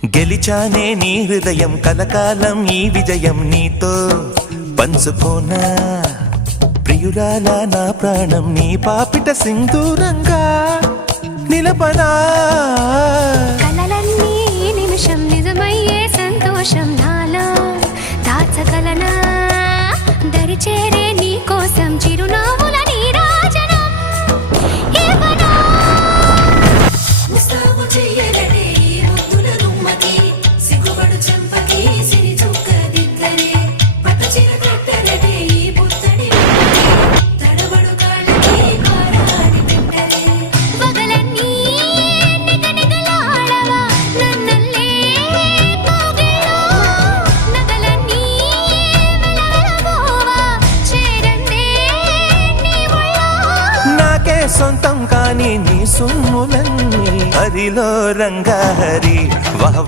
గెలిచానే నీ హృదయం కలకాలం ఈ విజయం నీతో పంచుకోనా ప్రియురాలా నా ప్రాణం నీ పాపిట సింధూరంగా నిలపనా కలలన్నీ నిమిషం నిజమయ్యే సంతోషం నాలో దాచగలనా దరిచేరే నీ కోసం చిరునవ్వుల నీరాజనం ఇవ్వనా ముస్తాబు చెయ్యలనే ఈ ముద్దుల గుమ్మకి సిగ్గుపడు చెంపకి సిరి చుక్క దిద్దరే పట్టు చీర కట్టలనే ఈ పుత్తడి తడబడు కాళ్ళకి కారాడి పెట్టరే పగలన్నీ నిగనిగలాడవా నన్నల్లే కోగిలో నగలన్నీ వెలవెలబోవా చేరందే నీ ఒళ్ళో నాకే సొంతం కాని నీ సొమ్ములన్నీ హరిలో రంగా హరి